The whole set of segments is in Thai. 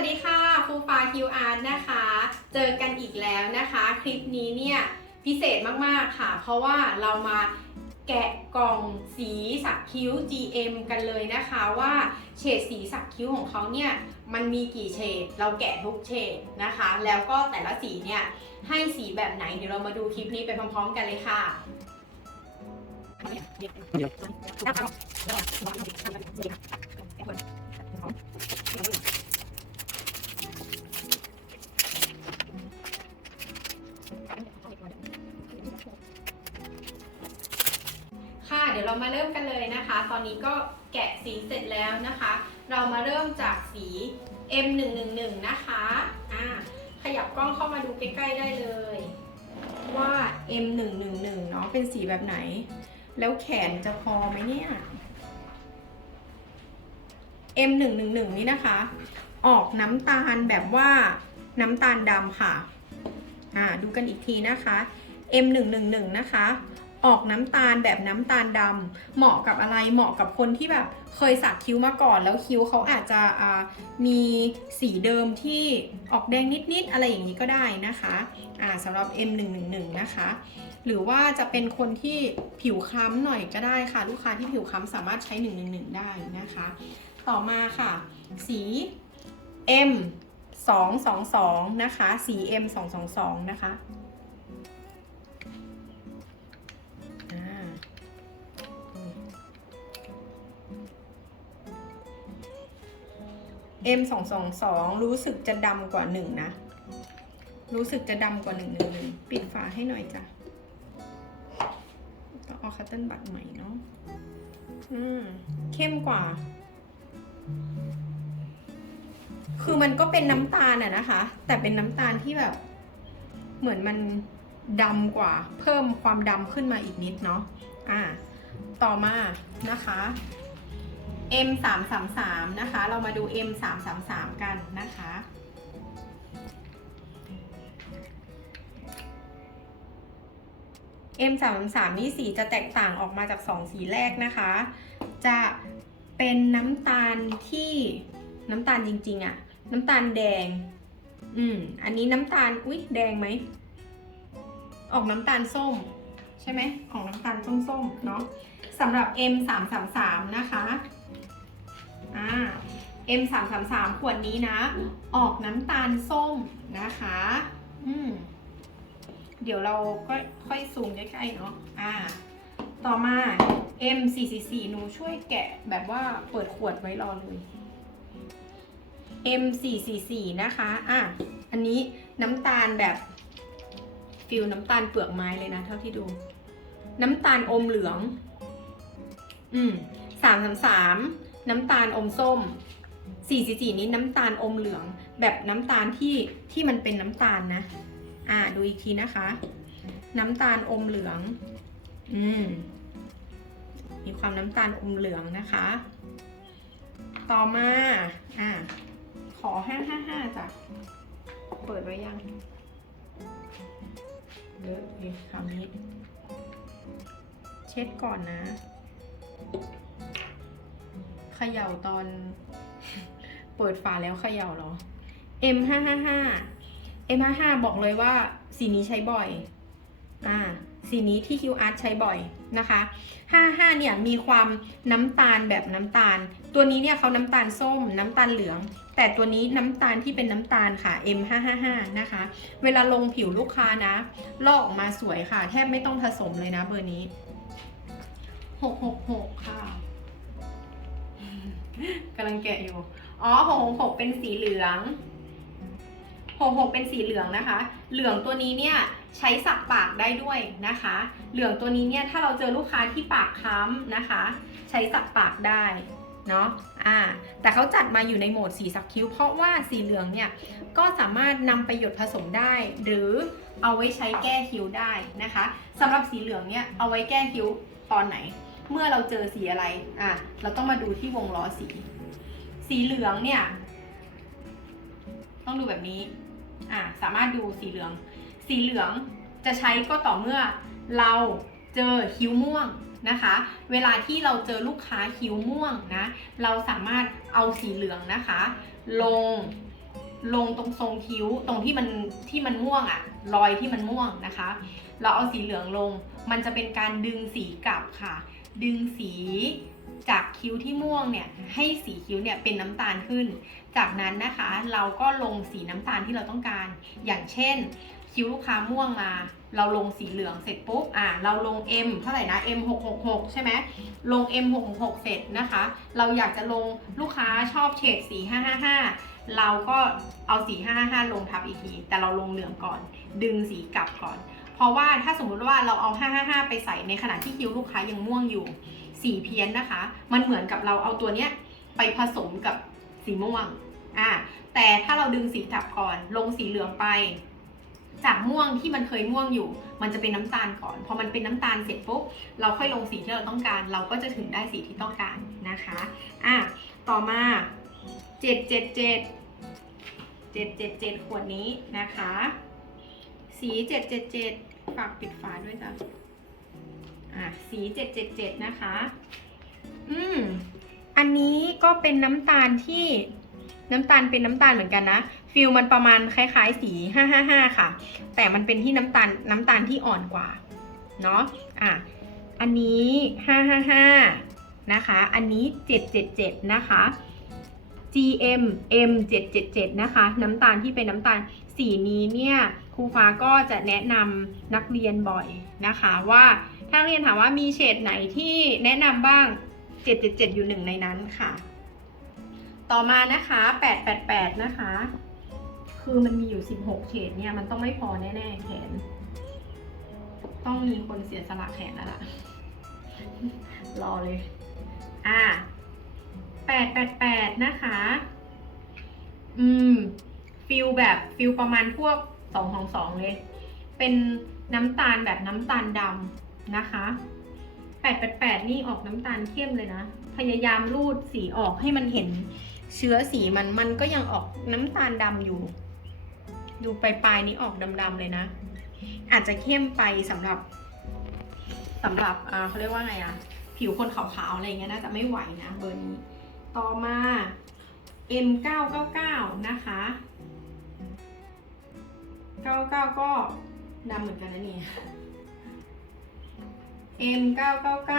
วัสดีค่ะครูฟ้า QR นะคะ เจอกันอีกแล้วนะคะ คลิปนี้เนี่ยพิเศษมากๆค่ะ เพราะว่าเรามาแกะกล่องสีสักคิ้ว GM กันเลยนะคะว่าเฉดสีสักคิ้วของเขาเนี่ยมันมีกี่เฉดเราแกะทุกเฉดนะคะ แล้วก็แต่ละสีเนี่ยให้สีแบบไหนเดี๋ยวเรามาดูคลิปนี้ไปพร้อมๆ กันเลยค่ะค่ะเดี๋ยวเรามาเริ่มกันเลยนะคะ ตอนนี้ก็แกะสีเสร็จแล้วนะคะ เรามาเริ่มจากสี M111 นะคะอ่าขยับกล้องเข้ามาดูใกล้ๆได้เลย ว่า M111 เนาะเป็นสีแบบไหน แล้วแขนจะพอไหมเนี่ย M111 นี่นะคะ ออกน้ำตาลแบบว่าน้ำตาลดำค่ะอ่าดูกันอีกทีนะคะ M111 นะคะ ออกน้ำตาลแบบน้ำตาลดำเหมาะกับอะไรเหมาะกับคนที่แบบเคยสักคิ้วมาก่อน แล้วคิ้วเขาอาจจะมีสีเดิมที่ออกแดงนิดๆอะไรอย่างนี้ก็ได้นะคะอ่าสำหรับ M111 นะคะ หรือว่าจะเป็นคนที่ผิวคล้ำหน่อยก็ได้ค่ะ ลูกค้าที่ผิวคล้ำสามารถใช้ 111 ได้นะคะ ต่อมาค่ะ สี M 222 นะคะ สี M 222 นะคะ เอ็มสองสองสองรู้สึกจะดำกว่าหนึ่งนะ รู้สึกจะดำกว่าหนึ่งหนึ่งหนึ่งปิดฝาให้หน่อยจ้ะต้องเอาคัตเติ้ลบัตใหม่เนาะอืมเข้มกว่า คือมันก็เป็นน้ำตาลอะนะคะ แต่เป็นน้ำตาลที่แบบ เหมือนมันดำกว่า เพิ่มความดำขึ้นมาอีกนิดเนาะอ่า ต่อมานะคะ M 3 3 3นะคะ เรามาดู M 3 3 3กันนะคะ M 3 3 3นี่สีจะแตกต่างออกมาจาก 2 สีแรกนะคะ จะเป็นน้ำตาลที่น้ำตาลจริง ๆอะน้ำตาลแดง อืม อันนี้น้ำตาล อุ๊ย แดงไหม ออกน้ำตาลส้ม ใช่ไหมออกน้ำตาลส้มๆ เนาะสำหรับ M 3 3 3นะคะ M 3 3 3ขวดนี้นะ ออกน้ำตาลส้มนะคะอืมเดี๋ยวเราก็ค่อยซูมใกล้ๆเนาะอ่า ต่อมา M 4 4 4หนูช่วยแกะแบบว่าเปิดขวดไว้รอเลย M 4 4 4นะคะอะอันนี้น้ำตาลแบบฟิลน้ำตาลเปลือกไม้เลยนะ เท่าที่ดู น้ำตาลอมเหลือง อืมสามสามสาม น้ำตาลอมส้มสีสีนี้น้ำตาลอมเหลือง แบบน้ำตาลที่ที่มันเป็นน้ำตาลนะ อ่าดูอีกทีนะคะ น้ำตาลอมเหลือง อืม มีความน้ำตาลอมเหลืองนะคะ ต่อมา อ่า ขอห้าห้าห้าจ้ะ เปิดไว้ยังเลอะเลยคราวนี้ เช็ดก่อนนะ เขย่าตอน เปิดฝาแล้วเขย่าเหรอ M ห้าห้าห้า M ห้าห้าบอกเลยว่าสีนี้ใช้บ่อย อ่า สีนี้ที่ QR ใช้บ่อยนะคะ55เนี่ยมีความน้ำตาลแบบน้ำตาล ตัวนี้เนี่ยเขาน้ำตาลส้ม น้ำตาลเหลือง แต่ตัวนี้น้ำตาลที่เป็นน้ำตาลค่ะ M555 นะคะ เวลาลงผิวลูกค้านะ ลอกออกมาสวยค่ะ แทบไม่ต้องผสมเลยนะเบอร์นี้ 666 ค่ะ กำลังแกะอยู่ อ๋อ666เป็นสีเหลือง66เป็นสีเหลืองนะคะ เหลืองตัวนี้เนี่ยใช้สักปากได้ด้วยนะคะ เหลืองตัวนี้เนี่ยถ้าเราเจอลูกค้าที่ปากค้ำนะคะ ใช้สักปากได้เนาะ อ่า แต่เขาจัดมาอยู่ในโหมดสีสักคิ้ว เพราะว่าสีเหลืองเนี่ยก็สามารถนำไปหยดผสมได้ หรือเอาไว้ใช้แก้คิ้วได้นะคะสำหรับสีเหลืองเนี่ยเอาไว้แก้คิ้วตอนไหน เมื่อเราเจอสีอะไร อะ เราต้องมาดูที่วงล้อสี สีเหลืองเนี่ย ต้องดูแบบนี้ อะ สามารถดูสีเหลือง สีเหลืองจะใช้ก็ต่อเมื่อเราเจอคิ้วม่วงนะคะ เวลาที่เราเจอลูกค้าคิ้วม่วงนะ เราสามารถเอาสีเหลืองนะคะ ลงลงตรงทรงคิ้วตรงที่มันที่มันม่วงอะรอยที่มันม่วงนะคะ เราเอาสีเหลืองลง มันจะเป็นการดึงสีกลับค่ะ ดึงสีจากคิ้วที่ม่วงเนี่ยให้สีคิ้วเนี่ยเป็นน้ำตาลขึ้น จากนั้นนะคะเราก็ลงสีน้ำตาลที่เราต้องการ อย่างเช่น คิ้วลูกค้าม่วงมา เราลงสีเหลืองเสร็จปุ๊บอ่าเราลง M เท่าไหร่นะ M 6 6 6ใช่ไหมลง M 6 6 6เสร็จนะคะ เราอยากจะลงลูกค้าชอบเฉดสี 555 เราก็เอาสี 555 ลงทับอีกที แต่เราลงเหลืองก่อน ดึงสีกลับก่อน เพราะว่าถ้าสมมุติว่าเราเอา 555 ไปใส่ในขณะที่คิ้วลูกค้ายังม่วงอยู่ สีเพี้ยนนะคะ มันเหมือนกับเราเอาตัวเนี้ยไปผสมกับสีม่วง อ่า แต่ถ้าเราดึงสีกลับก่อน ลงสีเหลืองไป จากม่วงที่มันเคยม่วงอยู่ มันจะเป็นน้ำตาลก่อน พอมันเป็นน้ำตาลเสร็จปุ๊บ เราค่อยลงสีที่เราต้องการ เราก็จะถึงได้สีที่ต้องการนะคะ อะ ต่อมาเจ็ดเจ็ดเจ็ดเจ็ดเจ็ดเจ็ดขวดนี้นะคะ สีเจ็ดเจ็ดเจ็ด ฝากปิดฝาด้วยจ้ะ อะ สีเจ็ดเจ็ดเจ็ดนะคะ อืม อันนี้ก็เป็นน้ำตาลที่น้ำตาลเป็นน้ำตาลเหมือนกันนะ ฟิลมันประมาณคล้ายๆ สี555ค่ะ แต่มันเป็นที่น้ำตาลน้ำตาลที่อ่อนกว่า เนาะ อะ อันนี้555นะคะ อันนี้777นะคะ GM M 777นะคะ น้ำตาลที่เป็นน้ำตาลสีนี้เนี่ย ครูฟ้าก็จะแนะนำนักเรียนบ่อยนะคะว่าถ้าเรียนถามว่ามีเฉดไหนที่แนะนำบ้าง 777 อยู่หนึ่งในนั้นค่ะ ต่อมานะคะ 888 นะคะ คือมันมีอยู่ 16 เฉดเนี่ยมันต้องไม่พอแน่ๆแขน ต้องมีคนเสียสละแขนแล้วล่ะ รอเลย อ่า888 นะคะ อืมฟิลแบบฟิลประมาณพวก 2ของ2เลย เป็นน้ำตาลแบบน้ำตาลดำนะคะ888นี่ออกน้ำตาลเข้มเลยนะ พยายามรูดสีออกให้มันเห็นเชื้อสีมันมันก็ยังออกน้ำตาลดำอยู่ ดูปลายๆนี้ออกดำๆเลยนะ อาจจะเข้มไปสำหรับสำหรับอ่าเขาเรียกว่าไงอะผิวคนขาวๆอะไรเงี้ยน่าจะไม่ไหวนะเบอร์นี้ ต่อมา M999 นะคะ 99 ก็ดำเหมือนกันนะนี่ M999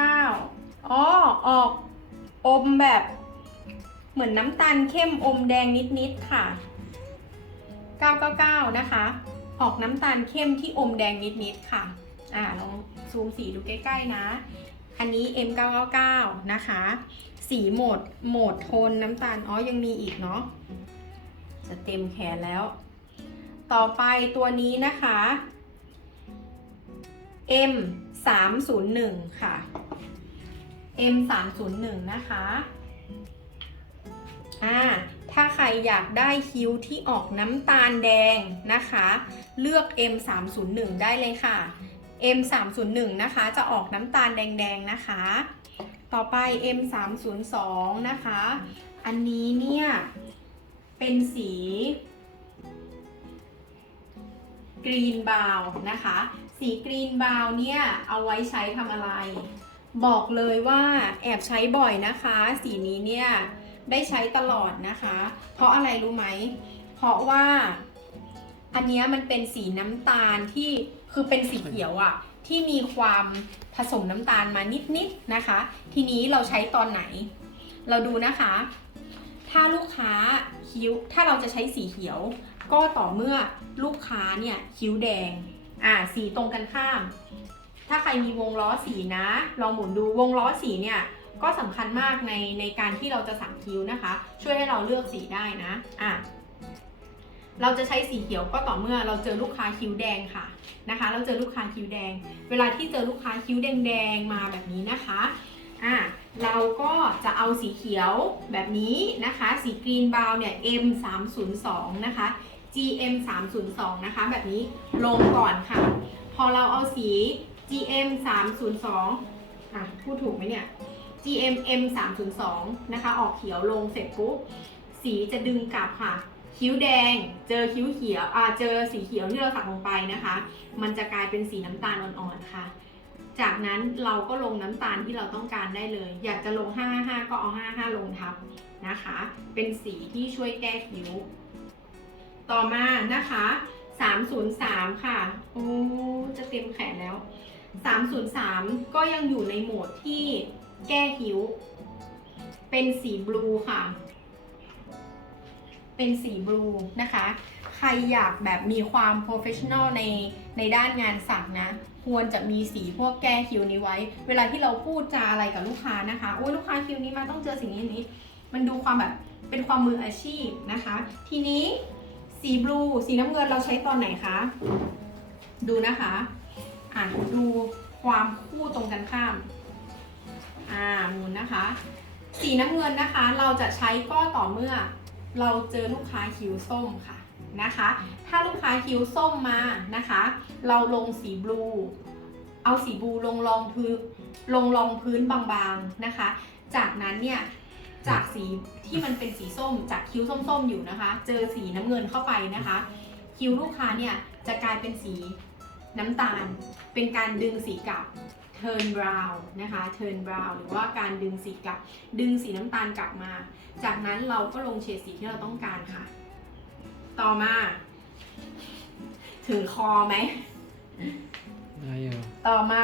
อ๋อ ออกอมแบบเหมือนน้ำตาลเข้มอมแดงนิดๆค่ะ 999 นะคะ ออกน้ำตาลเข้มที่อมแดงนิดๆค่ะ อ่าลองซูมสีดูใกล้ๆนะ อันนี้ M999 นะคะ สีโหมดโหมดโทนน้ำตาล อ๋อ ยังมีอีกเนาะ จะเต็มแขนแล้ว ต่อไปตัวนี้นะคะ M 3 0 1ค่ะ M 3 0 1นะคะอ่าถ้าใครอยากได้คิ้วที่ออกน้ำตาลแดงนะคะ เลือก M 3 0 1ได้เลยค่ะ M 3 0 1นะคะ จะออกน้ำตาลแดงๆนะคะ ต่อไป M 3 0 2นะคะ อันนี้เนี่ย เป็นสี กรีนบาวนะคะ สีกรีนบาวเนี่ยเอาไว้ใช้ทำอะไร บอกเลยว่าแอบใช้บ่อยนะคะ สีนี้เนี่ยได้ใช้ตลอดนะคะ เพราะอะไรรู้ไหม เพราะว่า อันนี้มันเป็นสีน้ำตาลที่คือเป็นสีเขียวอะที่มีความผสมน้ำตาลมานิดๆนะคะ ทีนี้เราใช้ตอนไหน เราดูนะคะ ถ้าลูกค้าคิ้วถ้าเราจะใช้สีเขียว ก็ต่อเมื่อลูกค้าเนี่ยคิ้วแดง อ่าสีตรงกันข้าม ถ้าใครมีวงล้อสีนะลองหมุนดูวงล้อสีเนี่ยก็สำคัญมากในในการที่เราจะสั่งคิ้วนะคะ ช่วยให้เราเลือกสีได้นะอะเราจะใช้สีเขียวก็ต่อเมื่อเราเจอลูกค้าคิ้วแดงค่ะนะคะ เราเจอลูกค้าคิ้วแดง เวลาที่เจอลูกค้าคิ้วแดงๆมาแบบนี้นะคะอะเราก็จะเอาสีเขียวแบบนี้นะคะ สีกรีนบาวเนี่ย M 3 0 2 นะคะ GM 3 0 2นะคะ แบบนี้ลงก่อนค่ะ พอเราเอาสี GM 3 0 2อะพูดถูกไหมเนี่ย GM M 3 0 2นะคะ ออกเขียวลงเสร็จปุ๊บ สีจะดึงกลับค่ะ คิ้วแดง เจอคิ้วเขียวอ่าเจอสีเขียวที่เราสักลงไปนะคะ มันจะกลายเป็นสีน้ำตาลอ่อนๆค่ะ จากนั้นเราก็ลงน้ำตาลที่เราต้องการได้เลย อยากจะลง 555 ก็เอา 55 ลงทับนะคะ เป็นสีที่ช่วยแก้คิ้ว ต่อมานะคะ 303 ค่ะ โอ้ จะเต็มแขนแล้ว 303 ก็ยังอยู่ในโหมดที่แก้หิว เป็นสีบลูค่ะ เป็นสีบลูนะคะ ใครอยากแบบมีความโปรเฟชชั่นอลในในด้านงานสักนะ ควรจะมีสีพวกแก้คิวนี้ไว้ เวลาที่เราพูดจาอะไรกับลูกค้านะคะ โอ้ยลูกค้าคิวนี้มาต้องเจอสิ่งนี้นี้ มันดูความแบบเป็นความมืออาชีพนะคะ ทีนี้ สีบลูสีน้ำเงินเราใช้ตอนไหนคะ ดูนะคะ อะดูความคู่ตรงกันข้าม อ่าหมุนนะคะ สีน้ำเงินนะคะ เราจะใช้ก็ต่อเมื่อ เราเจอลูกค้าคิ้วส้มค่ะนะคะ ถ้าลูกค้าคิ้วส้มมานะคะ เราลงสีบลูเอาสีบลูลงรองพื้นลงรองพื้นบางๆนะคะ จากนั้นเนี่ย จากสีที่มันเป็นสีส้มจากคิ้วส้มๆอยู่นะคะ เจอสีน้ำเงินเข้าไปนะคะ คิ้วลูกค้าเนี่ยจะกลายเป็นสีน้ำตาล เป็นการดึงสีกลับ turn brown นะคะ turn brown หรือว่าการดึงสีกลับ ดึงสีน้ำตาลกลับมา จากนั้นเราก็ลงเฉดสีที่เราต้องการค่ะ ต่อมา ถึงคอไหมได้อยู่ต่อมา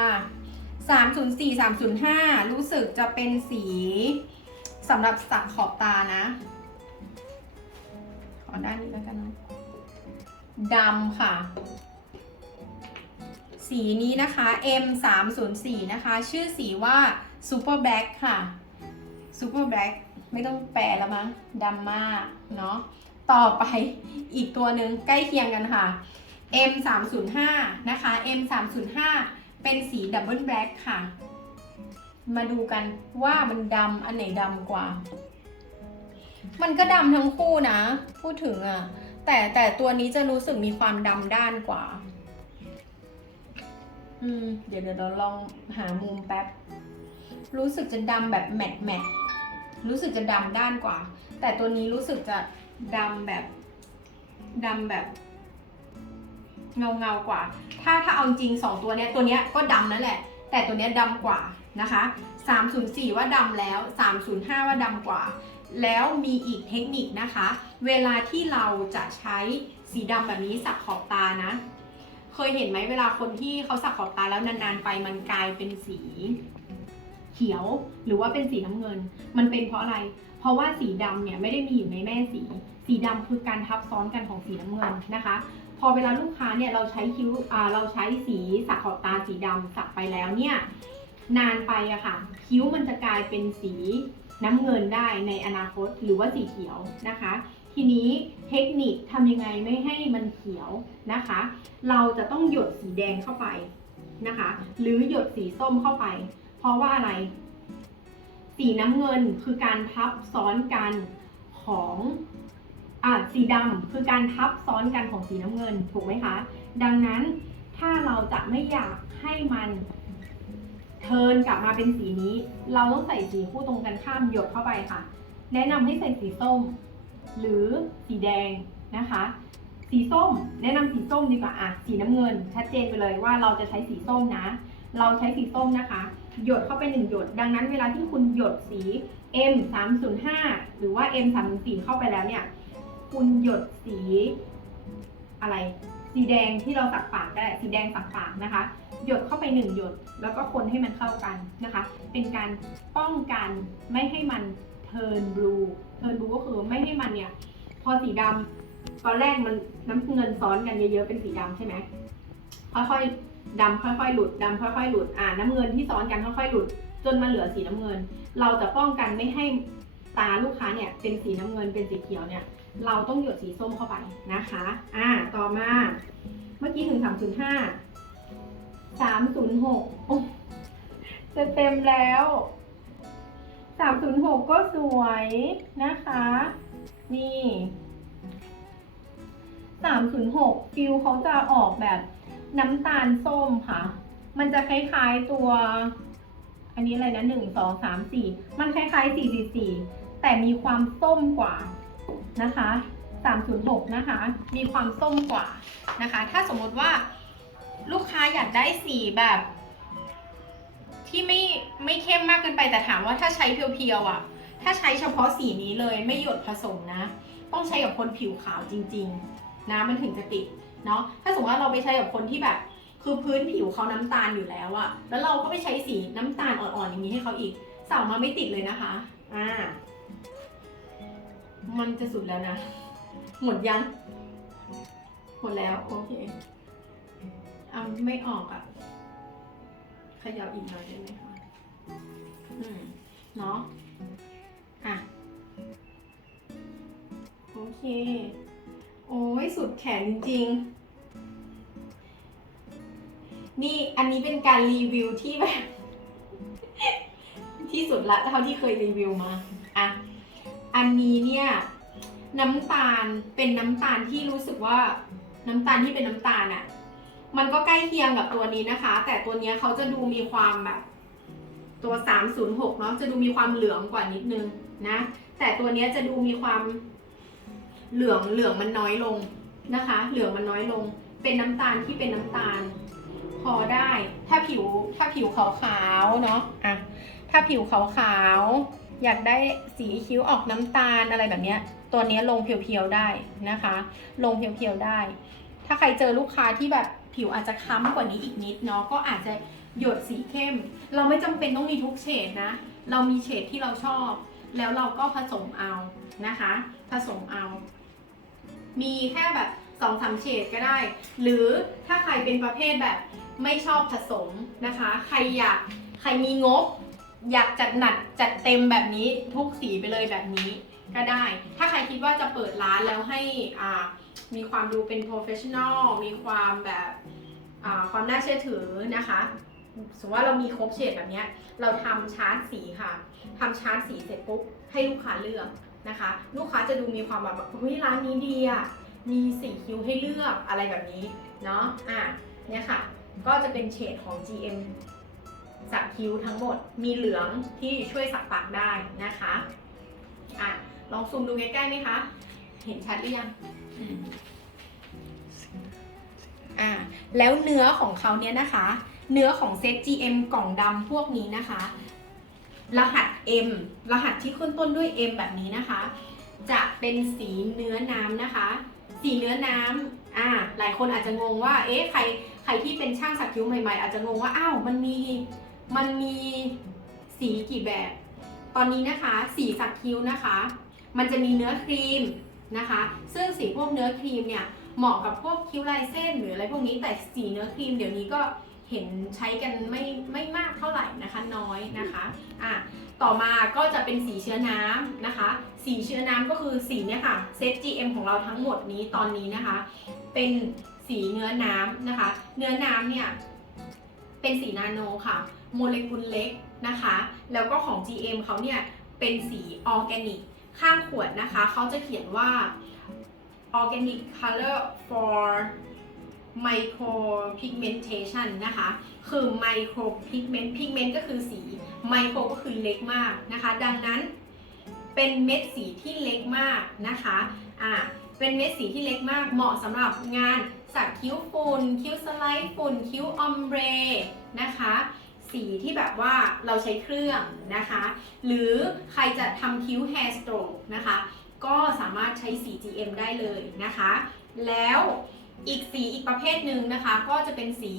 304 305 รู้สึกจะเป็นสี สำหรับสักขอบตานะ ขอด้านนี้แล้วกันนะดำค่ะ สีนี้นะคะ M 3 0 4นะคะ ชื่อสีว่า Super Black ค่ะ Super Black ไม่ต้องแปลแล้วมั้งดำมากเนาะต่อไปอีกตัวหนึ่งใกล้เคียงกันค่ะ M 3 0 5นะคะ M 3 0 5เป็นสีดับเบิลแบล็กค่ะ มาดูกันว่ามันดำอันไหนดำกว่า มันก็ดำทั้งคู่นะ พูดถึงอะแต่แต่ตัวนี้จะรู้สึกมีความดำด้านกว่า อืม เดี๋ยวเดี๋ยวเราลองหามุมแป๊บ รู้สึกจะดำแบบแมทแมทรู้สึกจะดำด้านกว่า แต่ตัวนี้รู้สึกจะดำแบบดำแบบเงาเงาๆกว่า ถ้าถ้าเอาจริงสองตัวเนี้ยตัวเนี้ยก็ดำนั่นแหละ แต่ตัวเนี้ยดำกว่า นะคะ304 ว่าดำแล้ว 305 ว่าดำกว่า แล้วมีอีกเทคนิคนะคะ เวลาที่เราจะใช้สีดำแบบนี้สักขอบตานะ เคยเห็นไหมเวลาคนที่เขาสักขอบตาแล้วนานๆไปมันกลายเป็นสีเขียวหรือว่าเป็นสีน้ำเงิน มันเป็นเพราะอะไร เพราะว่าสีดำเนี่ยไม่ได้มีอยู่ในแม่สี สีดำคือการทับซ้อนกันของสีน้ำเงินนะคะ พอเวลาลูกค้าเนี่ยเราใช้คิ้วเราใช้สีสักขอบตาสีดำสักไปแล้วเนี่ย นานไปอะค่ะ คิ้วมันจะกลายเป็นสีน้ำเงินได้ในอนาคตหรือว่าสีเขียวนะคะ ทีนี้เทคนิคทำยังไงไม่ให้มันเขียวนะคะ เราจะต้องหยดสีแดงเข้าไปนะคะ หรือหยดสีส้มเข้าไป เพราะว่าอะไร สีน้ำเงินคือการทับซ้อนกันของอ่าสีดำคือการทับซ้อนกันของสีน้ำเงินถูกไหมคะ ดังนั้นถ้าเราจะไม่อยากให้มัน เทิร์นกลับมาเป็นสีนี้ เราต้องใส่สีคู่ตรงกันข้ามหยดเข้าไปค่ะ แนะนำให้ใส่สีส้ม หรือสีแดงนะคะ สีส้มแนะนำสีส้มดีกว่าอะสีน้ำเงิน ชัดเจนไปเลยว่าเราจะใช้สีส้มนะ เราใช้สีส้มนะคะ หยดเข้าไปหนึ่งหยด ดังนั้นเวลาที่คุณหยดสี M 3 0 5หรือว่า M 3 0 4เข้าไปแล้วเนี่ย คุณหยดสีอะไร สีแดงที่เราสักปากได้ สีแดงสักปากนะคะ หยดเข้าไปหนึ่งหยด แล้วก็คนให้มันเข้ากันนะคะ เป็นการป้องกันไม่ให้มันเทิร์นบลูเทิร์นบลูก็คือไม่ให้มันเนี่ย พอสีดำตอนแรกมันน้ำเงินซ้อนกันเยอะๆเป็นสีดำใช่ไหมค่อยๆดำค่อยๆหลุดดำค่อยๆหลุดอ่าน้ำเงินที่ซ้อนกันค่อยๆหลุด จนมาเหลือสีน้ำเงิน เราจะป้องกันไม่ให้ตาลูกค้าเนี่ยเป็นสีน้ำเงินเป็นสีเขียวเนี่ย เราต้องหยดสีส้มเข้าไปนะคะ อ่า ต่อมา เมื่อกี้ถึง305 306จ สามศูนย์หกจะเต็มแล้ว306ก็สวยนะคะ นี่306ฟิลเขาจะออกแบบน้ำตาลส้มค่ะ มันจะคล้ายๆตัว อันนี้อะไรนะ1 2 3 4มันคล้ายๆ444แต่มีความส้มกว่านะคะ306 นะคะ มีความส้มกว่านะคะ ถ้าสมมติว่า ลูกค้าอยากได้สีแบบ ที่ไม่ไม่เข้มมากเกินไปแต่ถามว่าถ้าใช้เพียวๆอะ ถ้าใช้เฉพาะสีนี้เลยไม่หยดผสมนะ ต้องใช้กับคนผิวขาวจริง ๆน้ำมันถึงจะติดเนาะถ้าสมมติว่าเราไปใช้กับคนที่แบบ คือพื้นผิวเขาน้ำตาลอยู่แล้วอะแล้วเราก็ไปใช้สีน้ำตาลอ่อนๆอย่างนี้ให้เขาอีกสาวมาไม่ติดเลยนะคะอ่ามันจะสุดแล้วนะ หมดยัง หมดแล้ว โอเค เอาไม่ออกอะขยับอีกหน่อยได้ไหมคะอืมเนาะอะ โอเค โอ้ยสุดแขนจริงๆนี่อันนี้เป็นการรีวิวที่แบบ ที่สุดละเท่าที่เคยรีวิวมา อะ อันนี้เนี่ยน้ำตาลเป็นน้ำตาลที่รู้สึกว่าน้ำตาลที่เป็นน้ำตาลอะ่ะ มันก็ใกล้เคียงกับตัวนี้นะคะ แต่ตัวนี้เขาจะดูมีความแบบตัว 306 เนาะจะดูมีความเหลืองกว่านิดนึงนะ แต่ตัวนี้จะดูมีความเหลืองเหลืองมันน้อยลงนะคะ เหลืองมันน้อยลง เป็นน้ำตาลที่เป็นน้ำตาล พอได้ ถ้าผิวถ้าผิวขาวๆเนาะอะถ้าผิวขาวๆอยากได้สีคิ้วออกน้ำตาลอะไรแบบเนี้ย ตัวนี้ลงเพียวๆได้นะคะ ลงเพียวๆได้ ถ้าใครเจอลูกค้าที่แบบ ผิวอาจจะค้ำกว่านี้อีกนิดเนาะก็อาจจะหยดสีเข้ม เราไม่จำเป็นต้องมีทุกเฉดนะ เรามีเฉดที่เราชอบ แล้วเราก็ผสมเอานะคะ ผสมเอา มีแค่แบบสองสามเฉดก็ได้ หรือถ้าใครเป็นประเภทแบบไม่ชอบผสมนะคะ ใครอยากใครมีงบ อยากจัดหนักจัดเต็มแบบนี้ทุกสีไปเลยแบบนี้ก็ได้ ถ้าใครคิดว่าจะเปิดร้านแล้วให้อ่า มีความดูเป็น professional มีความแบบความน่าเชื่อถือนะคะสมมติว่าเรามีครบเฉดแบบนี้เราทำชาร์ตสีค่ะทำชาร์ตสีเสร็จปุ๊บให้ลูกค้าเลือกนะคะ ลูกค้าจะดูมีความแบบเฮ้ยร้านนี้ดีอะมีสีคิ้วให้เลือกอะไรแบบนี้เนาะอะเนี่ยค่ะ ก็จะเป็นเฉดของ GM สักคิ้วทั้งหมดมีเหลืองที่ช่วยสักปากได้นะคะอะลองซูมดูใกล้ๆไหมคะ เห็นชัดหรือยัง อ่าแล้วเนื้อของเขาเนี่ยนะคะ เนื้อของเซต GM กล่องดำพวกนี้นะคะ รหัส M รหัสที่ขึ้นต้นด้วย M แบบนี้นะคะ จะเป็นสีเนื้อน้ำนะคะ สีเนื้อน้ำอ่าหลายคนอาจจะงงว่า เอ๊ะใครใครที่เป็นช่างสักคิ้วใหม่ๆ อาจจะงงว่าอ้าวมันมีมันมีสีกี่แบบ ตอนนี้นะคะ สีสักคิ้วนะคะ มันจะมีเนื้อครีม นะคะ ซึ่งสีพวกเนื้อครีมเนี่ยเหมาะกับพวกคิ้วลายเส้น หรืออะไรพวกนี้แต่สีเนื้อครีมเดี๋ยวนี้ก็เห็นใช้กันไม่ไม่มากเท่าไหร่นะคะน้อยนะคะอะต่อมาก็จะเป็นสีเชื้อน้ำนะคะ สีเชื้อน้ำก็คือสีเนี่ยค่ะเซต GM ของเราทั้งหมดนี้ตอนนี้นะคะ เป็นสีเนื้อน้ำนะคะ เนื้อน้ำเนี่ยเป็นสีนาโนค่ะ โมเลกุลเล็กนะคะ แล้วก็ของ GM เขาเนี่ยเป็นสีออร์แกนิก ข้างขวดนะคะ เขาจะเขียนว่า organic color for micro pigmentation นะคะ คือ micro pigment pigment ก็คือสี micro ก็คือเล็กมากนะคะ ดังนั้นเป็นเม็ดสีที่เล็กมากนะคะ อ่า เป็นเม็ดสีที่เล็กมาก เหมาะสำหรับงานสักคิ้วฝุ่น คิ้วสไลด์ฝุ่น คิ้วออมเบรนะคะ สีที่แบบว่าเราใช้เครื่องนะคะ หรือใครจะทำคิ้ว hair stroke นะคะ ก็สามารถใช้สี GM ได้เลยนะคะ แล้วอีกสีอีกประเภทหนึ่งนะคะ ก็จะเป็นสี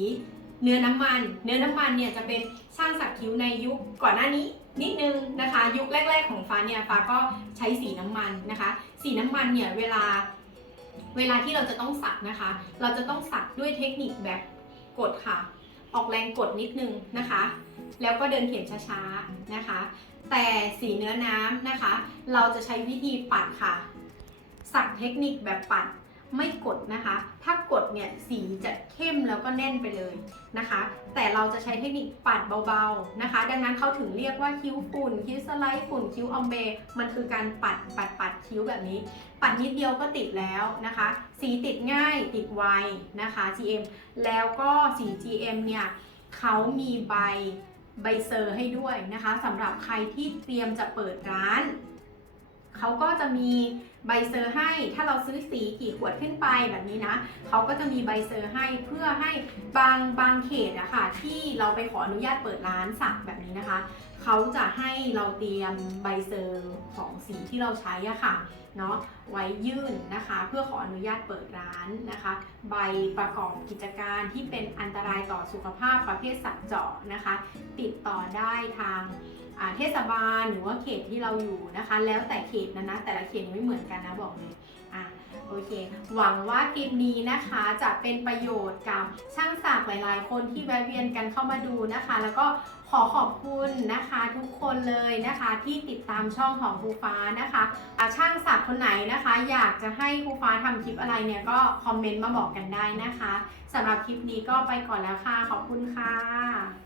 เนื้อน้ำมัน เนื้อน้ำมันเนี่ยจะเป็นช่างสักคิ้วในยุคก่อนหน้านี้นิดนึงนะคะ ยุคแรก ๆ ของฟ้าเนี่ยฟ้าก็ใช้สีน้ำมันนะคะ สีน้ำมันเนี่ยเวลาเวลาที่เราจะต้องสักนะคะ เราจะต้องสักด้วยเทคนิคแบบกดค่ะ ออกแรงกดนิดนึงนะคะ แล้วก็เดินเขียนช้าๆนะคะ แต่สีเนื้อน้ำนะคะ เราจะใช้วิธีปัดค่ะ สั่งเทคนิคแบบปัด ไม่กดนะคะ ถ้ากดเนี่ยสีจะเข้มแล้วก็แน่นไปเลยนะคะ แต่เราจะใช้เทคนิคปัดเบาๆนะคะ ดังนั้นเขาถึงเรียกว่าคิ้วฝุ่นคิ้วสไลด์ฝุ่นคิ้วออมเบมันคือการปัดปัดปัดคิ้วแบบนี้ ปัดนิดเดียวก็ติดแล้วนะคะ สีติดง่ายติดไวนะคะ GM แล้วก็สี GM เนี่ยเขามีใบใบเซอร์ให้ด้วยนะคะสำหรับใครที่เตรียมจะเปิดร้าน เขาก็จะมีใบเซอร์ให้ ถ้าเราซื้อสีกี่ขวดขึ้นไปแบบนี้นะ เขาก็จะมีใบเซอร์ให้เพื่อให้บางบางเขตอะค่ะที่เราไปขออนุญาตเปิดร้านสักแบบนี้นะคะ เขาจะให้เราเตรียมใบเซอร์ของสีที่เราใช้อะค่ะเนาะไว้ยื่นนะคะ เพื่อขออนุญาตเปิดร้านนะคะ ใบประกอบกิจการที่เป็นอันตรายต่อสุขภาพประเภทสัตว์เจาะนะคะ ติดต่อได้ทางเทศบาลหรือว่าเขตที่เราอยู่นะคะ แล้วแต่เขตนะนะแต่ละเขตไม่เหมือนกันนะบอกเลยอะโอเค หวังว่าคลิปนี้นะคะจะเป็นประโยชน์กับช่างศักดิ์หลาย ๆ คนที่แวะเวียนกันเข้ามาดูนะคะ แล้วก็ ขอขอบคุณนะคะทุกคนเลยนะคะที่ติดตามช่องของครูฟ้านะคะช่างศักดิ์คนไหนนะคะ อยากจะให้ครูฟ้าทำคลิปอะไรเนี่ยก็คอมเมนต์มาบอกกันได้นะคะสำหรับคลิปนี้ก็ไปก่อนแล้วค่ะ ขอบคุณค่ะ